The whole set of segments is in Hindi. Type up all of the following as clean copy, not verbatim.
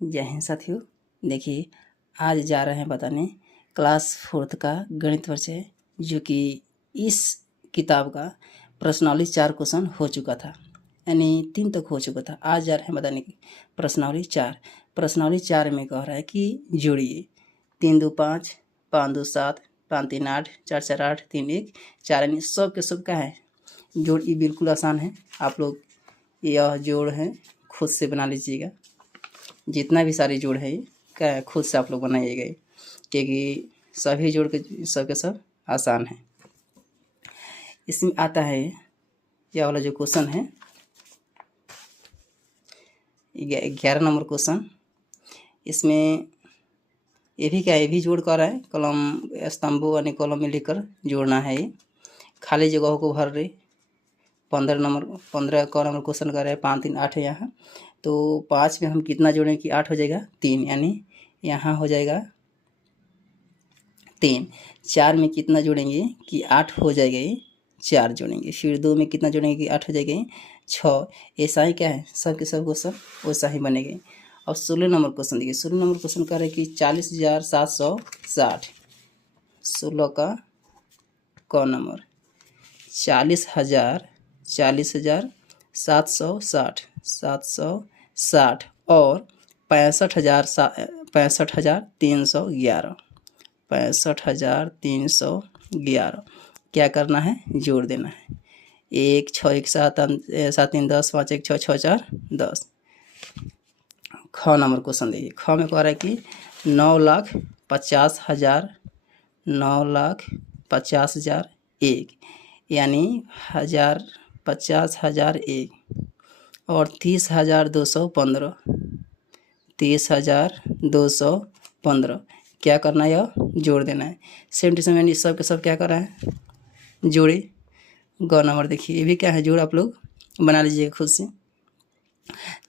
जय हिंद साथियों। देखिए, आज जा रहे हैं बताने क्लास 4th का गणित परिचय, जो कि इस किताब का प्रश्नावली 4 क्वेश्चन हो चुका था, यानी 3 तक हो चुका था। आज जा रहे हैं बताने की प्रश्नावली 4। प्रश्नावली 4 में कह रहा है कि जोड़िए 3 2 5, 5 2 7, 5 3 8, 4 4 8, 3 1 4, यानी सब के सब का है जोड़। ये बिल्कुल आसान है, आप लोग यह जोड़ है खुद से बना लीजिएगा। जितना भी सारे जोड़ है क्या खुद से आप लोग बनाइएगा, क्योंकि सभी जोड़ के सब आसान है। इसमें आता है यह वाला जो क्वेश्चन है 11 नंबर क्वेश्चन। इसमें ये भी जोड़ कर रहा है, कलम स्तंभों यानी कॉलम में लिखकर जोड़ना है। ये खाली जगहों को भर रहे। 15 का नंबर क्वेश्चन कर रहे हैं। 5 3 8 है यहाँ, तो 5 में हम कितना जोड़ें कि 8 हो जाएगा 3, यानी यहाँ हो जाएगा 3। 4 में कितना जोड़ेंगे कि 8 हो जाएगा, ये 4 जोड़ेंगे। फिर 2 में कितना जोड़ेंगे कि 8 हो जाएगा 6। ऐसा ही क्या है, सब के सब क्वेश्चन वैसा ही बनेगा। अब 16 नंबर क्वेश्चन देखिए। 16 नंबर क्वेश्चन कह रहे हैं कि 40,760। 16 का क नंबर 40,760 और 65,311। 65,311 क्या करना है, जोड़ देना है। 1 6 1 7 7 3 10, 5 1 6 6 4 10। ख नंबर क्वेश्चन देखिए। ख में कह रहा है कि 9,50,000, 9,50,001, यानी 50,001 और 30,215। 30,215 क्या करना है, यह जोड़ देना है। 77 सब के सब क्या कर रहा है, जोड़े। ग नंबर देखिए, ये भी क्या है, जोड़ आप लोग बना लीजिएगा खुद से।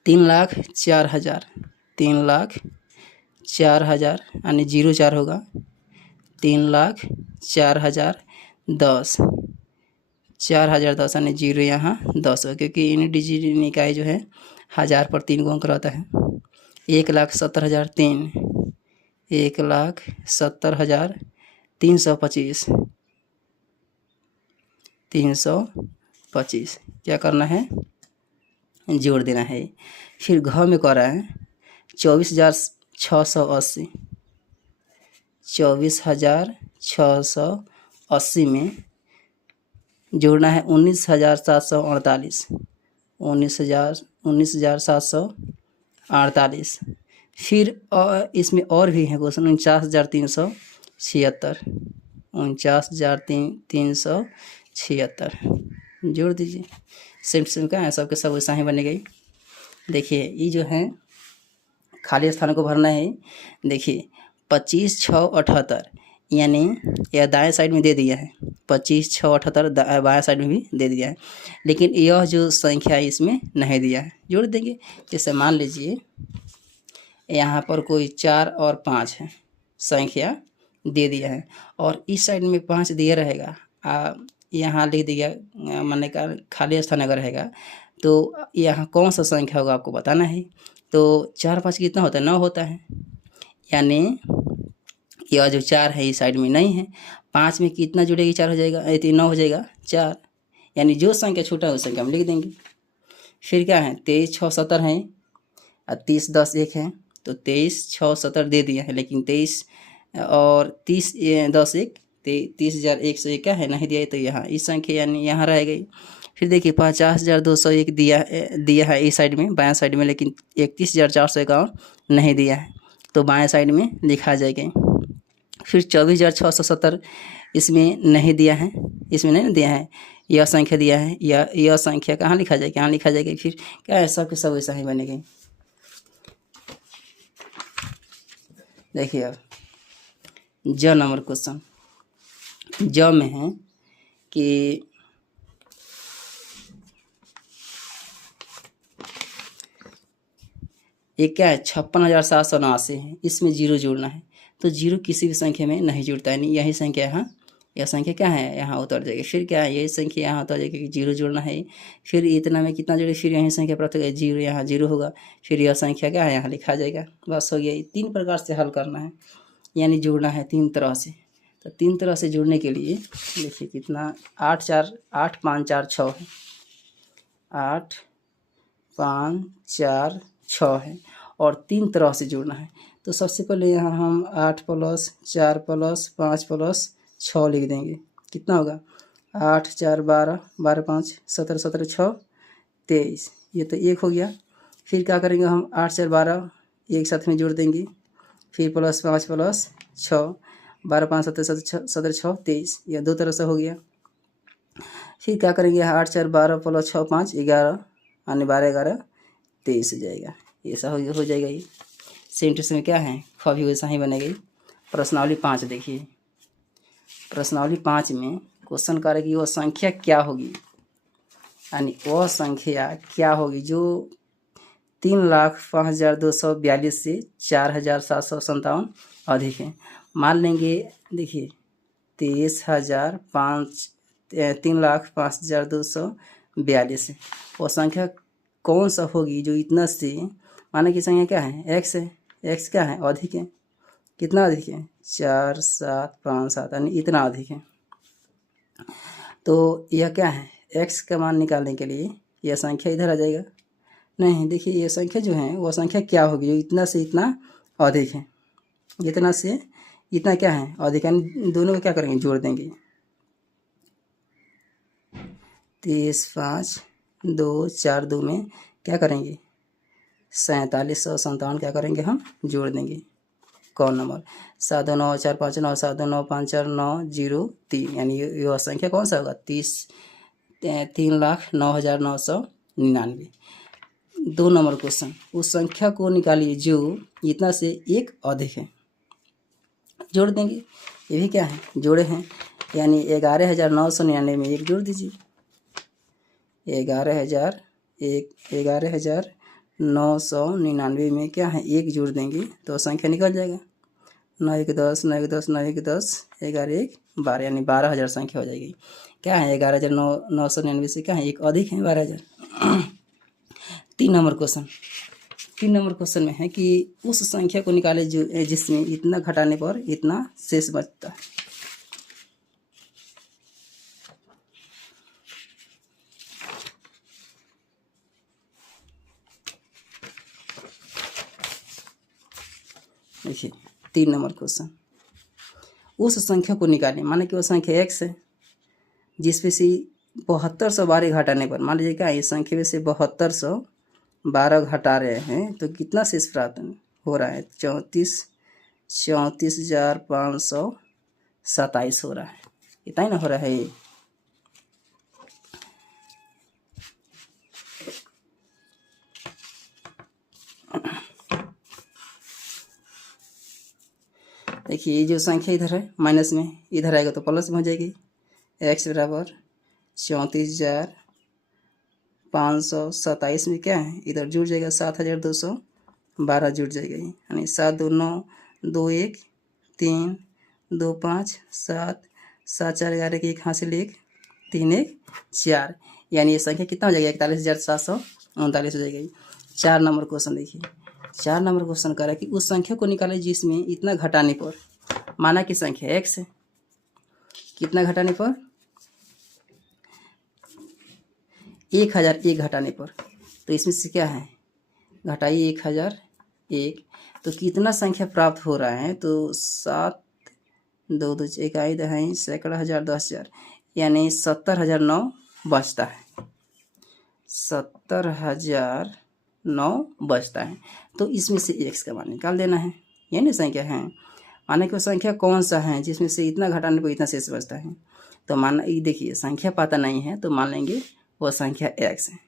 3,04,000, 3,04,000 यानी 0 4 होगा। 3,04,010, 4,010 यानी 0 यहाँ 10 हो, क्योंकि इन डिजिट निकाय जो है 1000 पर 3 को अंक रहता है। 1,70,003, 1,70,325, 325 क्या करना है, जोड़ देना है। फिर घ में कह रहा है 24,680। 24,680 में जोड़ना है 19,748। 19,748। फिर इसमें और भी है क्वेश्चन 49,376। 49,376 जोड़ दीजिए। सेम का है, सबके सब वैसा ही बनेगा। देखिए, ये जो है खाली स्थानों को भरना है। देखिए 25 6 78, यानी यह दाएं साइड में दे दिया है। 25 6 78 बाएं साइड में भी दे दिया है, लेकिन यह जो संख्या है इसमें नहीं दिया है। जोड़ देंगे। जैसे मान लीजिए यहाँ पर कोई 4 और 5 है, संख्या दे दिया है, और इस साइड में 5 दिया रहेगा। यहाँ लिख दिया, माने का खाली स्थान अगर रहेगा तो यहाँ कौन सा संख्या होगा आपको बताना है। तो 4 5 कितना होता है, 9 होता है, यानी यह जो 4 है इस साइड में नहीं है। 5 में कितना जुड़ेगी, 4 हो जाएगा, 9 हो जाएगा 4, यानी जो संख्या छोटा है उस संख्या हम लिख देंगे। फिर क्या है 23 6 70 है और 30 10 1 है, तो 23 6 70 दे दिया है, लेकिन 23 और 30 10 1 30,101 क्या है, नहीं दिया है, तो यहाँ इस संख्या यानी यहाँ रह गई। फिर देखिए 50,201 दिया है इस साइड में बाएं साइड में, लेकिन 31,451 नहीं दिया है, तो बाएं साइड में लिखा जाएगा। फिर 24,670 इसमें नहीं दिया है, इसमें नहीं दिया है, यह संख्या दिया है, यह संख्या कहाँ लिखा जाएगा, यहाँ लिखा जाएगा। फिर क्या है, सब के सब ऐसा ही बनेगा। देखिए अब ज नंबर क्वेश्चन। ज में है कि ये क्या है 56,789 है, इसमें 0 जोड़ना है। तो 0 किसी भी संख्या में नहीं जुड़ता है, यही संख्या यहाँ यह संख्या क्या है, यहाँ उतर जाएगी। फिर क्या है, ये संख्या यहाँ उतर जाएगी, जीरो जोड़ना है। फिर इतना में कितना जोड़े, फिर यही संख्या प्राप्त होगा, जीरो यहाँ जीरो होगा। फिर यह संख्या क्या है, यहाँ लिखा जाएगा। बस हो गया। ये 3 प्रकार से हल करना है, यानी जोड़ना है 3 तरह से। तो 3 तरह से जोड़ने के लिए देखिए कितना, 8 5 4 6 है, 8 5 4 6 है, और 3 तरह से जोड़ना है। तो सबसे पहले यहाँ हम 8 + 4 + 5 + 6 लिख देंगे। कितना होगा, 8 4 12, 12 5 17, 17 6 23। ये तो 1 हो गया। फिर क्या करेंगे हम, 8 4 12 एक साथ में जोड़ देंगे। फिर +5 + 6, 12 5 17 17 6 23। यह 2 तरह से हो गया। फिर क्या करेंगे, 8 4 12 + 6 5 11, यानी 12 11 23 हो जाएगा। ऐसा हो जाएगा। ये सेंटेंस में क्या है, ख भी वैसा ही बनेगी। प्रश्नावली 5 देखिए। प्रश्नावली 5 में क्वेश्चन करेगी वह संख्या क्या होगी, यानी वह संख्या क्या होगी जो 3,05,242 से 4,757 अधिक है। मान लेंगे, देखिए 3,05,242 है। वह संख्या कौन सा होगी जो इतना से, माना कि संख्या क्या है, x है। x क्या है, अधिक है। कितना अधिक है, 4 7 5 7, यानी इतना अधिक है। तो यह क्या है, x का मान निकालने के लिए यह संख्या इधर आ जाएगा। नहीं, देखिए ये संख्या जो है वह संख्या क्या होगी जो इतना से इतना अधिक है। इतना से इतना क्या है, अधिक, यानी दोनों को क्या करेंगे, जोड़ देंगे। 23 5 2 4 2 में क्या करेंगे, 4757 क्या करेंगे, हम जोड़ देंगे। कौन नंबर, 7 2 9 4 5 9, 7 2 9 5 4 9 0 3, यानी यह संख्या कौन सा होगा, 3,09,999। 2 नंबर क्वेश्चन, उस संख्या को निकालिए जो इतना से एक अधिक है। जोड़ देंगे। ये भी क्या है, जोड़े हैं, यानी 11,999 में 1 जोड़ दीजिए। 11,999 में क्या है, 1 जोड़ देंगे तो संख्या निकल जाएगा। 9 1 10, 9 1 10, 9 1 10, 11 1 12, यानी 12,000 संख्या हो जाएगी। क्या है, 11,999 से क्या है, एक अधिक है, 12,000। 3 नंबर क्वेश्चन। 3 नंबर क्वेश्चन में है कि उस संख्या को निकाले जो जिसमें इतना घटाने पर इतना शेष बचता है। देखिए 3 नंबर क्वेश्चन, उस संख्या को निकालें, माना कि वो संख्या x है जिसमें से 7212 घटाने पर, मान लीजिए क्या इस संख्या में से 7212 घटा रहे हैं तो कितना शेष प्राप्त हो रहा है, 34,527 हो रहा है। इतना ही ना हो रहा है ये। देखिए ये जो संख्या इधर है माइनस में, इधर आएगा तो प्लस में हो जाएगी। x बराबर 34,527 में क्या है, इधर जुड़ जाएगा 7,212 जुड़ जाएगा, यानी 7 2 9 2 1 3 2 5 7 7 4 11 के 1 हासिल 1 3 1 4, यानी ये संख्या कितना हो जाएगा, 41,739 हो जाएगी। 4 नंबर क्वेश्चन देखिए। 4 नंबर क्वेश्चन कह रहा है कि उस संख्या को निकालें जिसमें इतना घटाने पर, माना कि संख्या x है, कितना घटाने पर, 1001 घटाने पर, तो इसमें से क्या है, घटाइए 1001, तो कितना संख्या प्राप्त हो रहा है, तो 7 2 2 1 है, सैकड़ा हजार 10,000, यानी 70,009 बचता है। 70,009 बचता है। तो इसमें से x का मान निकाल देना है, यानी संख्या है, माना कि वो संख्या कौन सा है जिसमें से इतना घटाने पर इतना शेष बचता है। तो माना ये देखिए संख्या पता नहीं है तो मान लेंगे वो संख्या x है,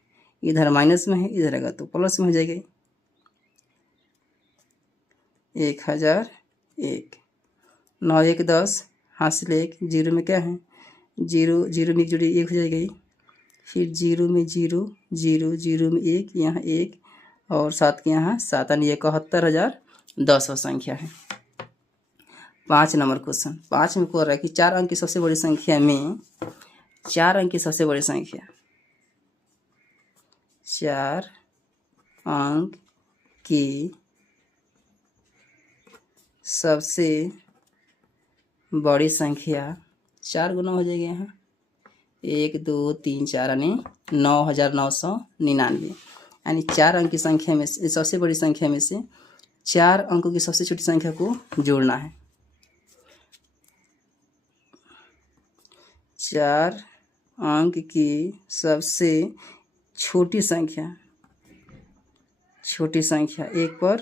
इधर माइनस में है, इधर आएगा तो प्लस में हो जाएगी। 1001, 9 1 10 हासिल 1, 0 में क्या है, 0 0 में जुड़ी 1 हो जाएगी, फिर 0 में 0 0 0 में 1, यहाँ 1 और 7 के यहाँ 7, यानी 71,010 संख्या है। 5 नंबर क्वेश्चन। 5 में कह रहा है कि 4 अंक की सबसे बड़ी संख्या में 4 अंक की सबसे बड़ी संख्या 4 अंक की सबसे बड़ी संख्या 4 गुना हो जाएगी यहाँ 1 2 3 4 यानी 9,999 यानी 4 अंक की संख्या में से सबसे बड़ी संख्या में से 4 अंकों की सबसे छोटी संख्या को जोड़ना है। 4 अंक की सबसे छोटी संख्या 1 पर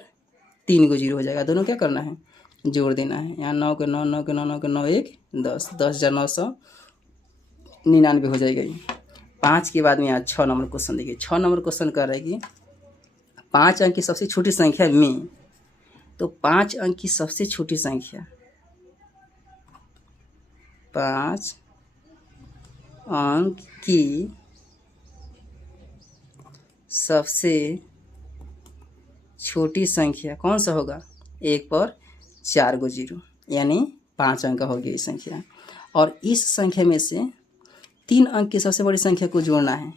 3 को 0 हो जाएगा। दोनों क्या करना है, जोड़ देना है। यहाँ 9 के 9 9 के 9 9 के 9 1 10 10,999 हो जाएगा। 5 के बाद में यहाँ 6 नंबर क्वेश्चन देखिए। 6 नंबर क्वेश्चन कर रहा है कि 5 अंक की सबसे छोटी संख्या में, तो 5 अंक की सबसे छोटी संख्या 5 अंक की सबसे छोटी संख्या कौन सा होगा, 1 पर 4 को 0 यानी 5 अंक का हो गया ये संख्या। और इस संख्या में से 3 अंक की सबसे बड़ी संख्या को जोड़ना है।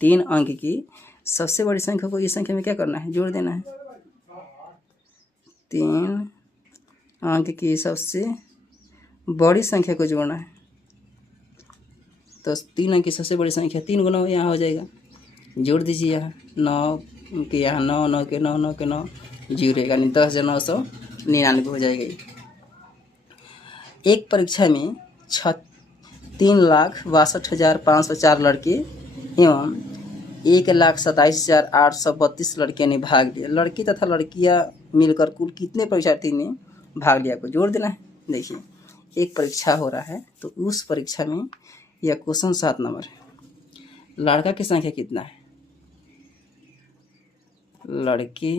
3 अंक की सबसे बड़ी संख्या को इस संख्या में क्या करना है, जोड़ देना है। 3 अंक की सबसे बड़ी संख्या को जोड़ना है, तो 3 अंक की सबसे बड़ी संख्या 3 गुना यहाँ हो जाएगा। जोड़ दीजिए यहाँ 9 के यहाँ 9 9 के 9 9 के 9 0 यानी 10,999 हो जाएगी। एक परीक्षा में 3,62,504 लड़के एवं 1,27,832 लड़कियों ने भाग लिया। लड़की तथा लड़कियां मिलकर कुल कितने परीक्षार्थी ने भाग लिया को जोड़ देना है। देखिए एक परीक्षा हो रहा है तो उस परीक्षा में यह क्वेश्चन 7 नंबर है। लड़का की संख्या कितना है, लड़की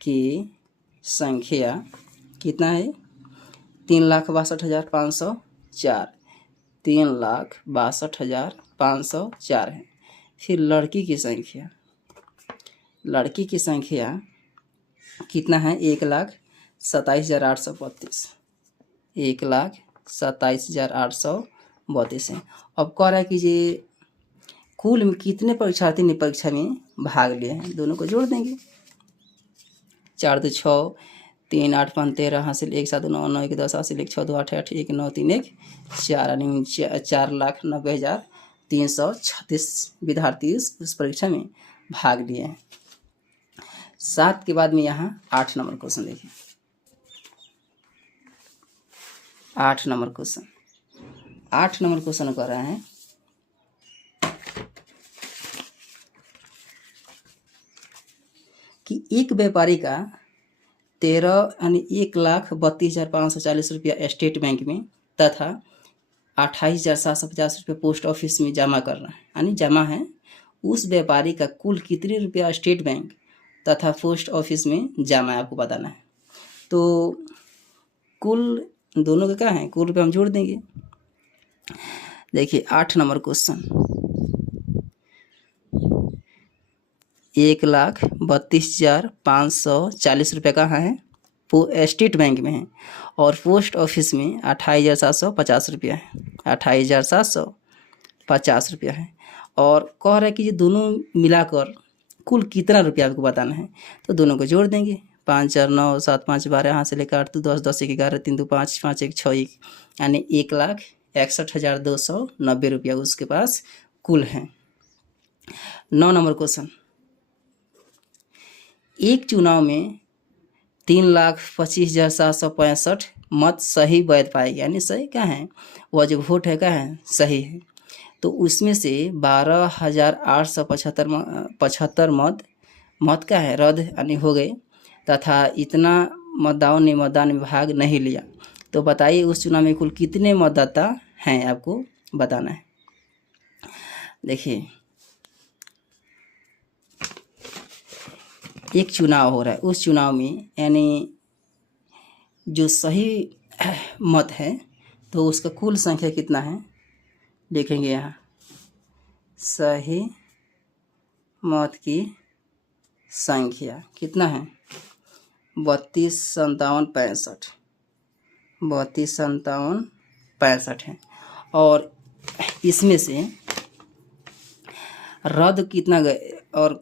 की संख्या कितना है 3,62,504 3,62,504 है। फिर लड़की की संख्या कितना है 1,27,832 1,27,832 है। अब कह रहा है कि ये कुल में कितने परीक्षार्थी ने परीक्षा में भाग लिए हैं, दोनों को जोड़ देंगे। 4 2 6 3 8 5 13 हासिल 1 7 9 9 1 10 हासिल 1 6 2 8 8 1 9 3 1 4 यानी 4,90,336 विद्यार्थी उस परीक्षा में भाग लिए हैं। 7 के बाद में यहाँ 8 नंबर क्वेश्चन देखिए। 8 नंबर क्वेश्चन कर रहे हैं कि एक व्यापारी का 1,32,540 रुपया स्टेट बैंक में तथा 28,750 रुपया पोस्ट ऑफिस में जमा करना है, यानी जमा है। उस व्यापारी का कुल कितने रुपया स्टेट बैंक तथा पोस्ट ऑफिस में जमा है आपको बताना है। तो कुल दोनों का क्या है, कुल रुपया हम जोड़ देंगे। देखिए 8 नंबर क्वेश्चन 1,32,540 रुपये कहाँ है, स्टेट बैंक में है और पोस्ट ऑफिस में 28,750 रुपया है, 28,750 रुपया है। और कह रहा है कि ये दोनों मिलाकर कुल कितना रुपया आपको बताना है, तो दोनों को जोड़ देंगे। 5 4 9 7 5 12 यहाँ से लेकर 8 2 10 10 1 11 3 2 5 5 1 6 1 यानी 1,61,290 रुपया उसके पास कुल है। 9 नंबर क्वेश्चन, एक चुनाव में 3,25,765 मत सही वैध पाए गए, यानी सही क्या है, वह जो वोट है क्या है, सही है। तो उसमें से 12,875 मत क्या है, रद्द यानी हो गए तथा इतना मतदाताओं ने मतदान में भाग नहीं लिया। तो बताइए उस चुनाव में कुल कितने मतदाता हैं, आपको बताना है। देखिए एक चुनाव हो रहा है, उस चुनाव में यानी जो सही मत है तो उसका कुल संख्या कितना है, देखेंगे यहाँ सही मत की संख्या कितना है 32,57,65 32,57,65 है। और इसमें से रद्द कितना गए, और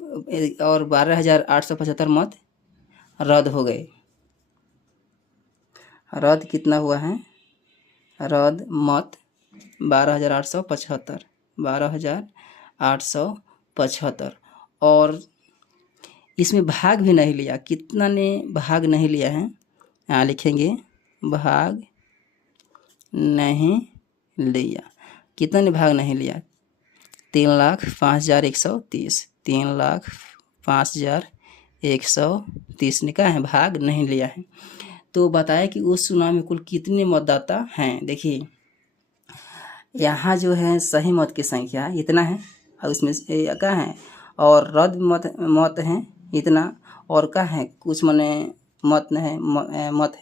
12,875 मत रद्द हो गए। रद्द कितना हुआ है, रद्द मत 12,875, 12,875। और इसमें भाग भी नहीं लिया, कितना ने भाग नहीं लिया है, यहाँ लिखेंगे भाग नहीं लिया। कितना ने भाग नहीं लिया, 3,05,130, 3,05,130 ने क्या है, भाग नहीं लिया है। तो बताया कि उस चुनाव में कुल कितने मतदाता हैं। देखिए यहाँ जो है सही मत की संख्या इतना है, और उसमें क्या है, और रद्द मत हैं इतना, और क्या है कुछ मने मत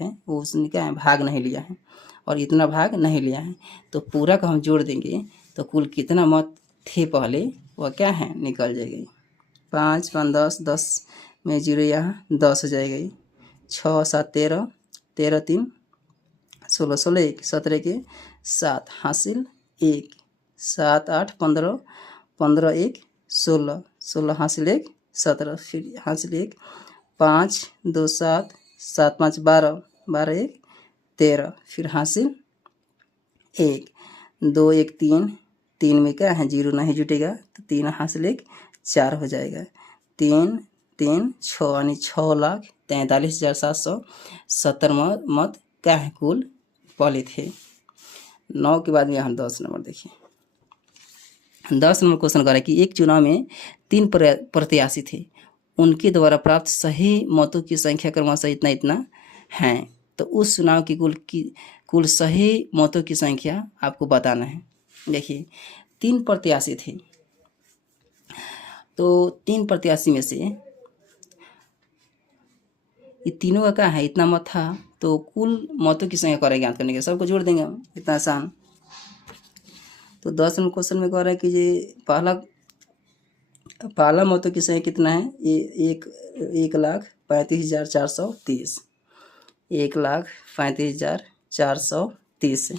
है वो उसने क्या है, भाग नहीं लिया है, और इतना भाग नहीं लिया है। तो पूरा का हम जोड़ देंगे तो कुल कितना मत थे पहले, वह क्या है, निकल जाएगी। 5 5 10, 10 में 0 यहाँ 10 हो जाएगी। 6 7 13, 13 3 16, 16 1 17 के 7 हासिल 1, 7 8 15, 15 1 16, 16 हासिल 1 17, फिर हासिल 1, 5 2 7, 7 5 12, 12 1 13, फिर हासिल 1, 2 1 3, 3 में क्या है 0 नहीं जुटेगा, तो 3 हासिल 1 4 हो जाएगा। 3 3 6 यानी 6,43,770 मत क्या है कुल पहले थे। 9 के बाद में यहाँ 10 नंबर देखिए। 10 नंबर क्वेश्चन कह रहा है कि एक चुनाव में 3 प्रत्याशी थे, उनके द्वारा प्राप्त सही मतों की संख्या क्रमशः इतना इतना है। तो उस चुनाव की कुल सही मतों की संख्या आपको बताना है। देखिए 3 प्रत्याशी थे, तो 3 प्रत्याशी में से ये तीनों का क्या है, इतना मत था, तो कुल मतों की संख्या करें ज्ञात करने के, सबको जोड़ देंगे हम, इतना आसान। तो 10 नंबर क्वेश्चन में कह रहा है कि ये पहला मतों की संख्या कितना है, ये 1,35,430, 1,35,430।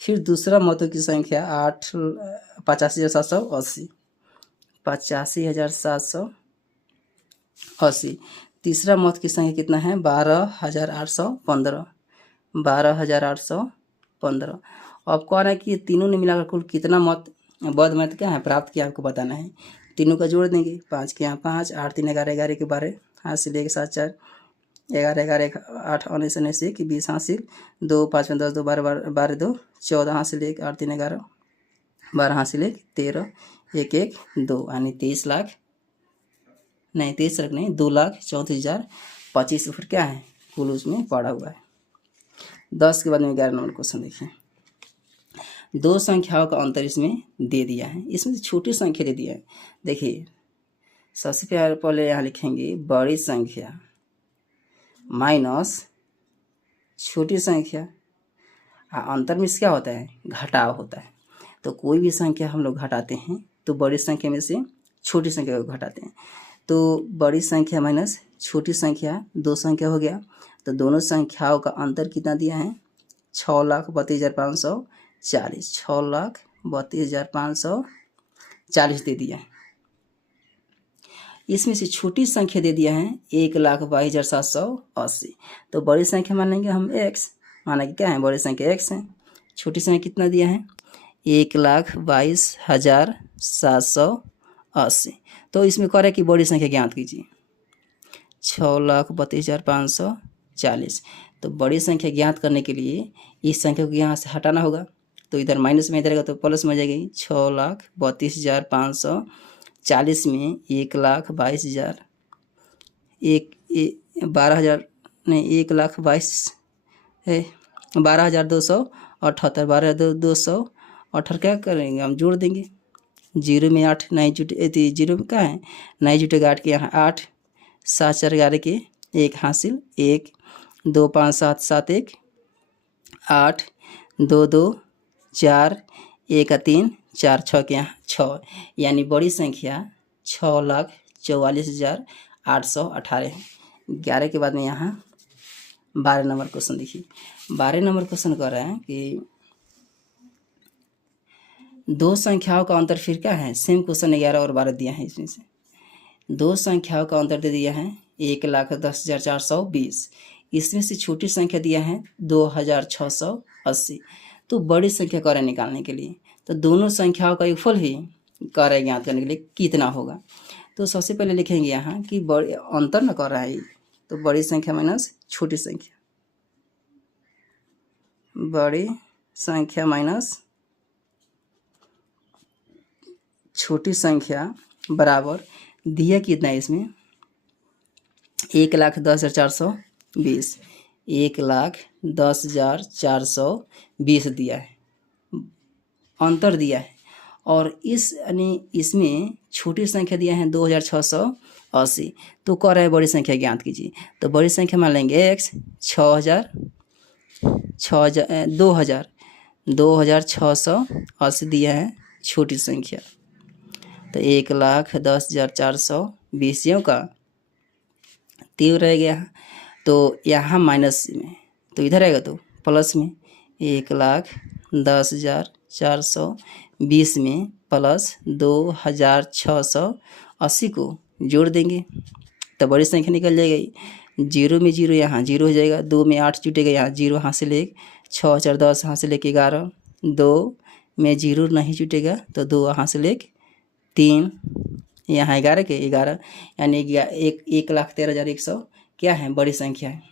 फिर दूसरा मतों की संख्या 85,780, 85,780। तीसरा मत की संख्या कितना है, 12,815, 12,815। अब कह रहा है कि ये तीनों ने मिलाकर कुल कितना बद मत क्या है प्राप्त किया, आपको बताना है। तीनों का जोड़ देंगे, 5 के यहाँ 5, 8 3 11, 11 के 12, हासिल 1 7 4, 11 11 8 19 19 1 20 हासिल 2 5 10 2 12 12 2 14 हासिल 1 8 3 11 12 हासिल 1 13 1 1 2 यानी 23 लाख नहीं 23 लाख नहीं 2,34,025 फिर क्या है कुल उसमें पड़ा हुआ है। 10 के बाद में 11 नंबर क्वेश्चन देखिए। 2 संख्याओं का अंतर इसमें दे दिया है, इसमें छोटी संख्या दे दिया है। देखिए सबसे पहले यहाँ लिखेंगे बड़ी संख्या माइनस छोटी संख्या, अंतर में क्या होता है, घटाव होता है। तो कोई भी संख्या हम लोग घटाते हैं तो बड़ी संख्या में से छोटी संख्या को घटाते हैं। तो बड़ी संख्या माइनस छोटी संख्या 2 संख्या हो गया, तो दोनों संख्याओं का अंतर कितना दिया है, 6,32,540, 6,32,540 दे दिया है। इसमें से छोटी संख्या दे दिया है 1,22,780। तो बड़ी संख्या मानेंगे हम x, माना कि क्या है बड़ी संख्या x है। छोटी संख्या कितना दिया है 1,22,780। तो इसमें कह रहा है कि बड़ी संख्या ज्ञात कीजिए 6,32,540। तो बड़ी संख्या ज्ञात करने के लिए इस संख्या को यहाँ से हटाना होगा, तो इधर माइनस में इधर तो प्लस में आ जाएगी। 6,32,540 में 1,22,000 12,000 नहीं 1,22,000 है 12,278, 12,278 क्या करेंगे हम जोड़ देंगे, 0 में 8 नहीं जुटे, 0 में क्या है नहीं जुटेगा, 8 के यहाँ 8, 7 4 11 के 1 हासिल 1, 2 5 7 7 1 8, 2 2 4 1 3 4 6 के यहाँ 6, यानी बड़ी संख्या 6,44,818 है। 11 के बाद में यहाँ 12 नंबर क्वेश्चन देखिए, 12 नंबर क्वेश्चन कह रहा है कि दो संख्याओं का अंतर फिर क्या है। सेम क्वेश्चन 11 और 12 दिया है। इसमें से दो संख्याओं का अंतर दे दिया है 1,10,420। इसमें से छोटी संख्या दिया है 2,680। तो बड़ी संख्या कह रहा है निकालने के लिए। तो दोनों संख्याओं का योगफल ही कह रहा है ज्ञात करने के लिए कितना होगा। तो सबसे पहले लिखेंगे यहाँ कि बड़े अंतर न कर रहा है, तो बड़ी संख्या माइनस छोटी संख्या, बड़ी संख्या माइनस छोटी संख्या बराबर दिया कितना है इसमें 1,10,420, 1,10,420 दिया है, अंतर दिया है। और इस यानी इसमें छोटी संख्या दिया है 2,680। तो कह रहा है बड़ी संख्या ज्ञात कीजिए। तो बड़ी संख्या मान लेंगे x 2,680 दिया है छोटी संख्या। तो 1,10,420 का तीव्र रह गया। तो यहाँ माइनस में, तो इधर आएगा तो प्लस में 1,10,420 में प्लस 2,680 को जोड़ देंगे तो बड़ी संख्या निकल जाएगी। 0 में 0 यहाँ 0 हो जाएगा, 2 में 8 जुटेगा, यहाँ 0 हासिल 1, 6 4 10 हासिल 1 11, 2 में 0 नहीं जुटेगा तो 2 हासिल 1 3, यहाँ 11 के 11 यानी 1,13,100 क्या है बड़ी संख्या है।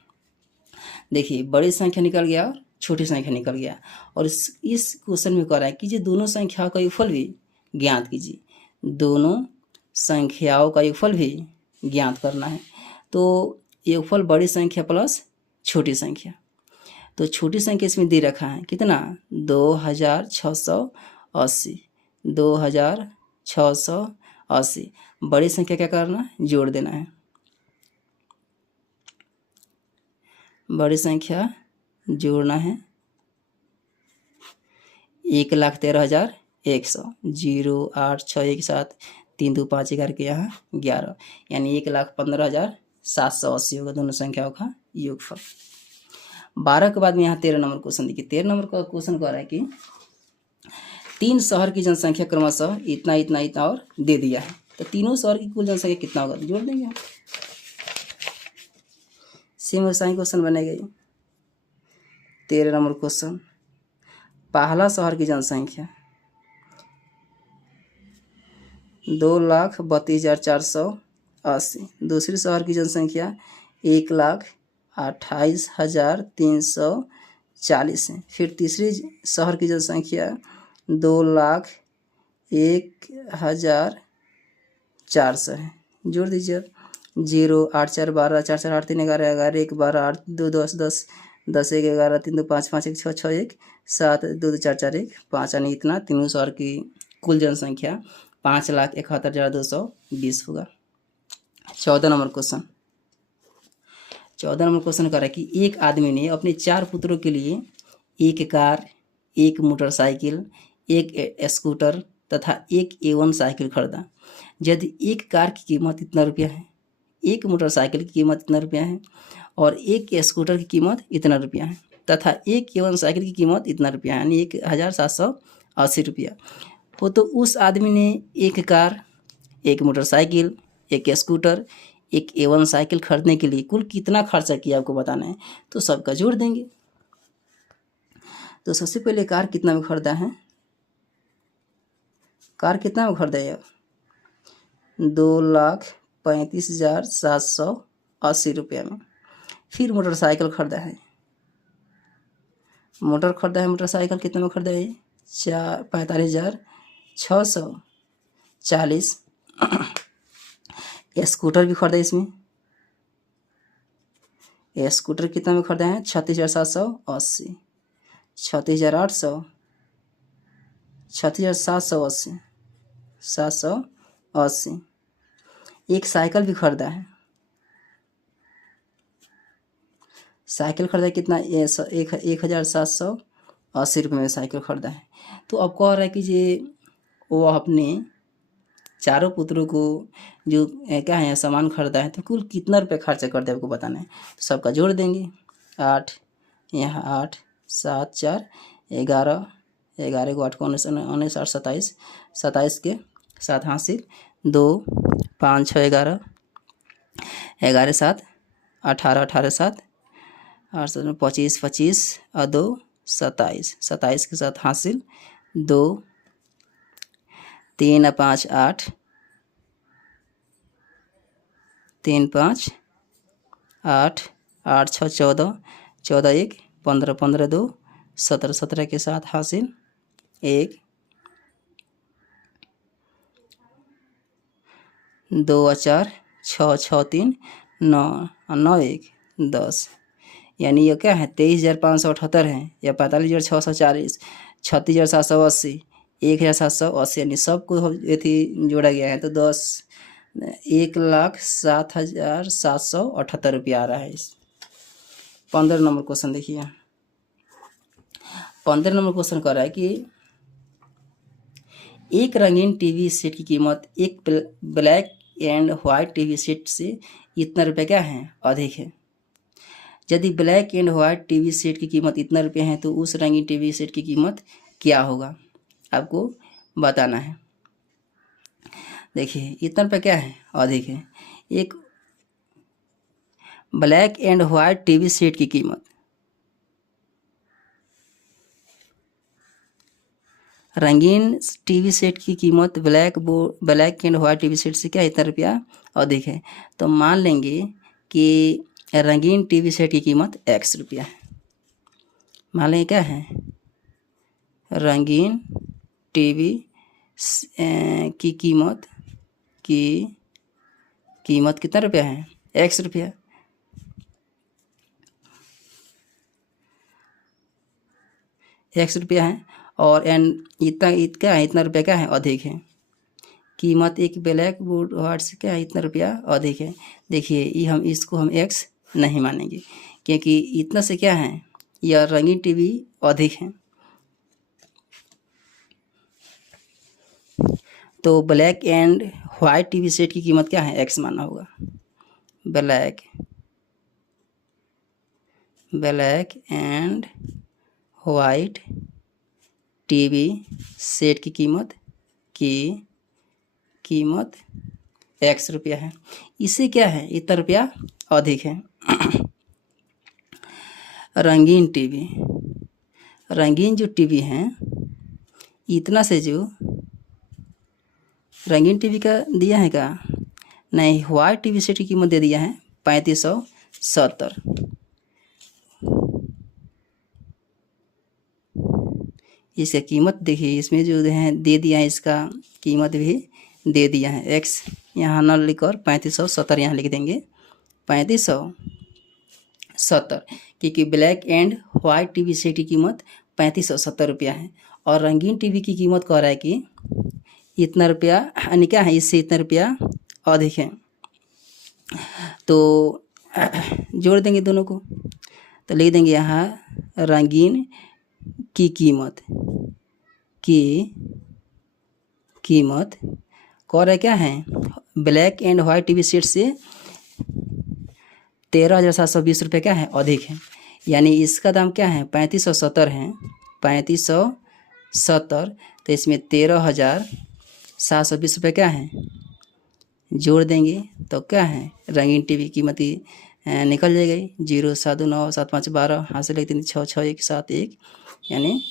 देखिए बड़ी संख्या निकल गया और छोटी संख्या निकल गया। और इस क्वेश्चन में कह रहा है कि ये दोनों संख्याओं का योगफल भी ज्ञात कीजिए। दोनों संख्याओं का योगफल भी ज्ञात करना है। तो योगफल बड़ी संख्या प्लस छोटी संख्या। तो छोटी संख्या इसमें दे रखा है कितना 2,680, 2,680। बड़ी संख्या क्या करना जोड़ देना है। बड़ी संख्या जोड़ना है 1,13,100, 0 8 6 1 7 3 2 5 11 के यहाँ 11 यानी 1,15,780 होगा दोनों संख्याओं का योगफल। 12 के बाद में यहाँ 13 नंबर क्वेश्चन देखिए। 13 नंबर का क्वेश्चन कह रहा है कि 3 शहर की जनसंख्या क्रमशः इतना इतना इतना और दे दिया है। तो तीनों शहर की कुल जनसंख्या कितना होगा जोड़ देंगे। सेम वैसा ही क्वेश्चन बनेगा। 13 नंबर क्वेश्चन, पहला शहर की जनसंख्या 2,32,480, दूसरी शहर की जनसंख्या 1,28,340 है। फिर तीसरी शहर की जनसंख्या 2,01,400 है। जोड़ दीजिए 0 8 4 12 4 4 8 3 11 11 1 12 8 2 10 10 10 1 11 3 2 5 5 1 6 6 1 7 2 2 4 4 1 5 यानी इतना तीनों शहर की कुल जनसंख्या 5,71,220 होगा। 14 नंबर क्वेश्चन, 14 नंबर क्वेश्चन कह रहा है कि एक आदमी ने अपने 4 पुत्रों के लिए एक कार, एक मोटरसाइकिल, एक स्कूटर तथा एक A1 साइकिल खरीदा। यदि एक कार की कीमत इतना रुपया है, एक मोटरसाइकिल की कीमत इतना रुपया है और एक स्कूटर की कीमत इतना रुपया है तथा एक A1 साइकिल की कीमत इतना रुपया है यानी 1,780 रुपया हो, तो उस आदमी ने एक कार, एक मोटरसाइकिल, एक स्कूटर, एक A1 साइकिल खरीदने के लिए कुल कितना खर्चा किया आपको बताना है। तो सबका जोड़ देंगे। तो सबसे पहले कार कितना में खरीदा है, कार कितना में खरीदा है 2,35,780 रुपया में। फिर मोटरसाइकिल खरीदा है, मोटरसाइकिल कितना में खरीदा है 45,640। स्कूटर भी खरीदा इसमें, स्कूटर कितना में खरीदा है 36,780, 36,800, 36,780, 780। एक साइकिल भी खरीदा है, साइकिल खरीदा कितना 1,780 रुपये में साइकिल खरीदा है। तो अब कह रहा है कि ये वो अपने चारों पुत्रों को जो क्या है सामान खरीदा है तो कुल कितना रुपये खर्चा कर दे आपको बताना है। तो सबका जोड़ देंगे। 8, यहाँ 8, 7, 4, 11, 11 को 8 को 19, 19, 8, 27, 27 के 7 हासिल 2, 5, 6, 11, 11, 7, 18, 18, 7, 8, 7, 25, 25 और 2, 27, 27 के 7 हासिल 2, 3, 5, 8, 3, 5, 8, 8, 6, 14, 14, 1, 15, 15, 2, 17, 17 के 7 हासिल 1, 2, 4, 6, 6, 3, 9, 9, 1, 10। यानी ये क्या है 23,578 है या 45,640, 36,780, 1,780, यानी सबको यदि जोड़ा गया है तो 1,07,778 रुपया आ रहा है। इस 15 नंबर क्वेश्चन देखिए, 15 नंबर क्वेश्चन कह रहा है कि एक रंगीन टीवी सेट की कीमत एक black and white TV set से इतना रुपये क्या है अधिक है। यदि black and white TV set की कीमत इतना रुपये है तो उस रंगीन टीवी सेट की कीमत क्या होगा, आपको बताना है। देखिए इतना रुपये क्या है अधिक है। एक black and white TV set की कीमत, रंगीन टीवी सेट की कीमत black and white TV set से क्या इतना रुपया अधिक है। तो मान लेंगे कि रंगीन टीवी सेट की कीमत x रुपया है। मान लेंगे क्या है रंगीन टीवी की कीमत कितना रुपया है x रुपया। x रुपया है और एंड क्या है इतना रुपया क्या है अधिक है। कीमत एक ब्लैक बोर्ड वाट से क्या है इतना रुपया अधिक है। देखिए ये हम इसको हम x नहीं मानेंगे क्योंकि इतना से क्या है यह रंगीन टीवी अधिक है। तो black and white TV set की कीमत क्या है x मानना होगा। Black and white TV set की कीमत x रुपया है। इससे क्या है इतना रुपया अधिक है। रंगीन जो टीवी है इतना से जो रंगीन टीवी का दिया है का नहीं, वाइट टीवी सेट की कीमत दे दिया है 3570। इसका कीमत देखिए इसमें जो है दे दिया है, इसका कीमत भी दे दिया है x यहाँ न लिखकर 3570 यहाँ लिख देंगे 3570, क्योंकि black and white TV set की कीमत 3570 रुपया है और रंगीन टीवी की कीमत कह रहा है कि इतना रुपया, यानी क्या है इससे इतना रुपया अधिक है। तो जोड़ देंगे दोनों को तो लिख देंगे यहाँ रंगीन की कीमत कह रहा है क्या है black and white TV set से 13,720 रुपये क्या है अधिक है। यानी इसका दाम क्या है 3570 है, 3570, तो इसमें 13,720 रुपये क्या है जोड़ देंगे तो क्या है रंगीन टीवी की कीमत निकल जाएगी 0 7 9 7 5 12 हासिल 1 3 6 6 1 7 1। यानी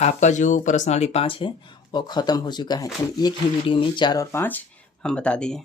आपका जो प्रश्नावली 5 है वो ख़त्म हो चुका है। एक ही वीडियो में 4 और 5 हम बता दिए।